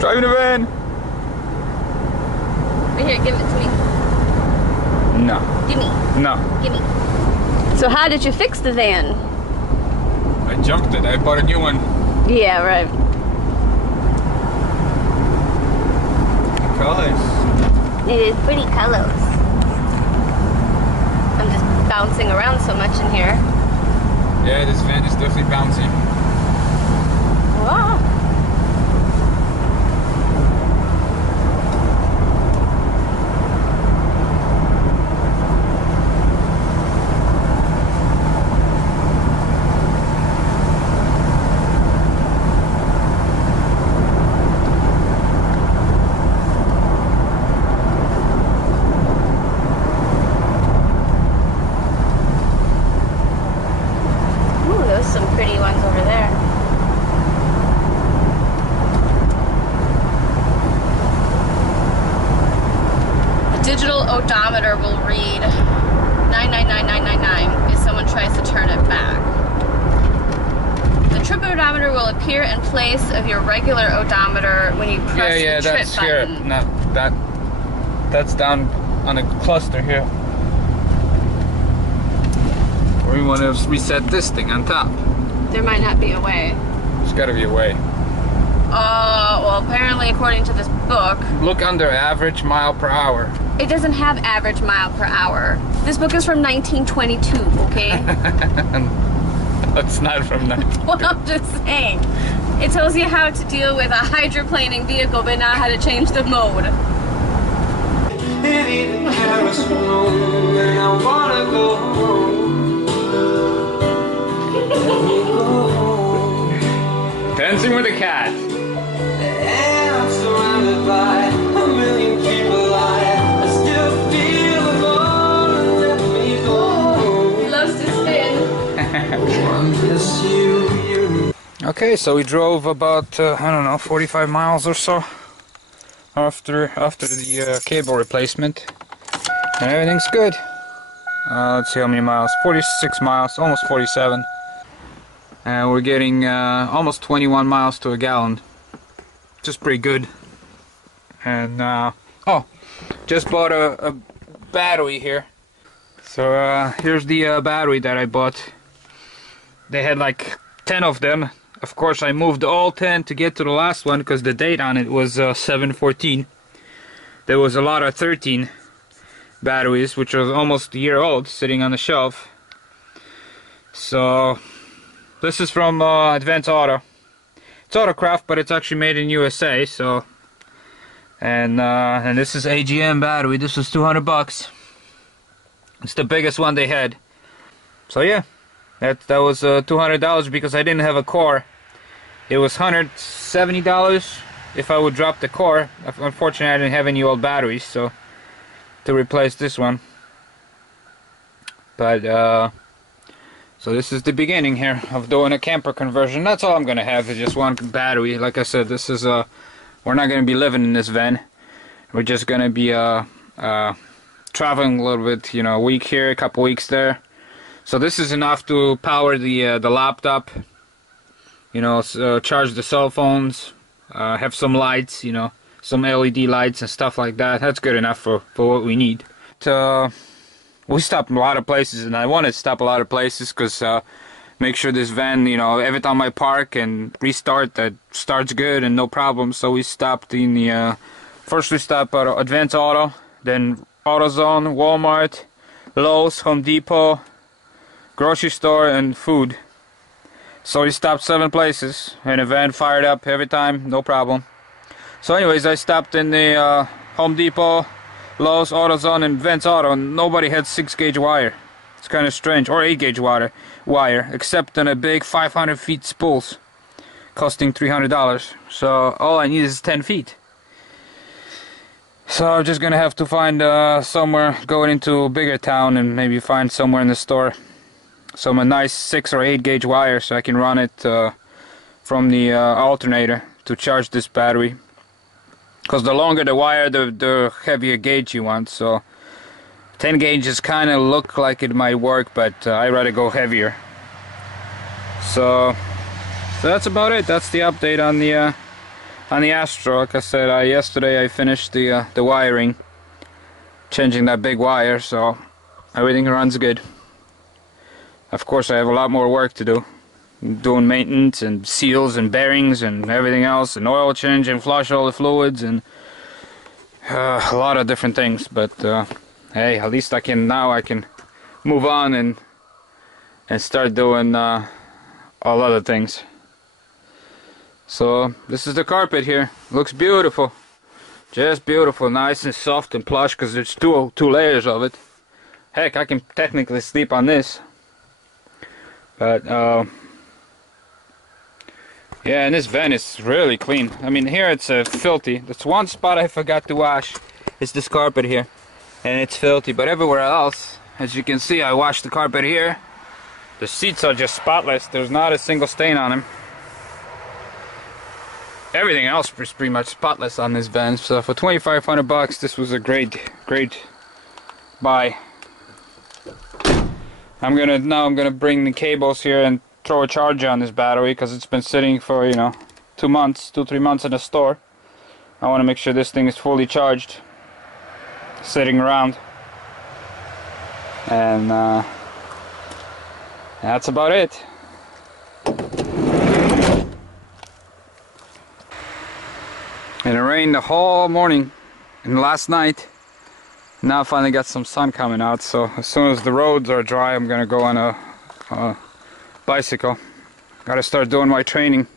Driving a van. Here, give it to me. No. Gimme. No. Gimme. So how did you fix the van? I junked it. I bought a new one. Yeah, right. Colors. It is pretty colors. I'm just bouncing around so much in here. Yeah, this van is definitely bouncy. Wow. Some pretty ones over there. The digital odometer will read 999999 if someone tries to turn it back. The trip odometer will appear in place of your regular odometer when you press the trip that's button. here. No, that's down on a cluster here. We want to reset this thing on top. There might not be a way. There's got to be a way. Well, apparently, according to this book, look under average mile per hour. It doesn't have average mile per hour. This book is from 1922, okay? It's not from that. Well, I'm just saying. It tells you how to deal with a hydroplaning vehicle, but not how to change the mode. Dancing with a cat. And I'm surrounded by a million people. I still feel alone. Let me go. He loves to spin. Okay, so we drove about I don't know, 45 miles or so after the cable replacement, and everything's good. Let's see how many miles. 46 miles, almost 47. And we're getting almost 21 miles to a gallon. Just pretty good. And oh, just bought a battery here. So here's the battery that I bought. They had like 10 of them. Of course, I moved all 10 to get to the last one because the date on it was 7/14. There was a lot of 13 batteries, which was almost a year old, sitting on the shelf. So this is from Advance Auto. It's Autocraft, but it's actually made in USA. So, and this is AGM battery. This was 200 bucks. It's the biggest one they had. So yeah, that was $200 because I didn't have a core. It was $170 if I would drop the core. Unfortunately, I didn't have any old batteries, so to replace this one. But so this is the beginning here of doing a camper conversion. That's all I'm gonna have, is just one battery. Like I said, this is we're not gonna be living in this van. We're just gonna be traveling a little bit, you know, a week here, a couple weeks there. So this is enough to power the laptop, you know, charge the cell phones, have some lights, you know, some LED lights and stuff like that. That's good enough for what we need. We stopped a lot of places, and I wanted to stop a lot of places because make sure this van, you know, every time I park and restart, that starts good and no problem. So we stopped in the first we stopped at Advance Auto, then AutoZone, Walmart, Lowe's, Home Depot, grocery store, and food. So we stopped 7 places, and the van fired up every time, no problem. So anyways, I stopped in the Home Depot, Lowe's, AutoZone, and Advance Auto, and nobody had 6-gauge wire. It's kind of strange, or 8-gauge wire, except in a big 500 feet spools, costing $300. So all I need is 10 feet. So I'm just gonna have to find somewhere, going into a bigger town, and maybe find somewhere in the store some nice 6 or 8 gauge wire so I can run it from the alternator to charge this battery. Because the longer the wire, the heavier gauge you want. So 10 gauges kind of look like it might work, but I'd rather go heavier. So that's about it. That's the update on the On the Astro, like I said, yesterday I finished the wiring, changing that big wire, so everything runs good. Of course, I have a lot more work to do, doing maintenance and seals and bearings and everything else, and oil change and flush all the fluids and a lot of different things. But hey, at least I can move on and start doing all other things. So this is the carpet here. Looks beautiful, just beautiful, nice and soft and plush because there's two layers of it. Heck, I can technically sleep on this. But yeah, and this van is really clean. I mean, here it's filthy. That's one spot I forgot to wash. It's this carpet here, and it's filthy. But everywhere else, as you can see, I washed the carpet here. The seats are just spotless. There's not a single stain on them. Everything else is pretty much spotless on this van. So for 2,500 bucks, this was a great buy. I'm gonna bring the cables here and throw a charger on this battery because it's been sitting for 2 months, 2-3 months in the store. I want to make sure this thing is fully charged, sitting around, and that's about it. And it rained the whole morning and last night. Now I finally got some sun coming out, so as soon as the roads are dry, I'm gonna go on a bicycle. Gotta start doing my training.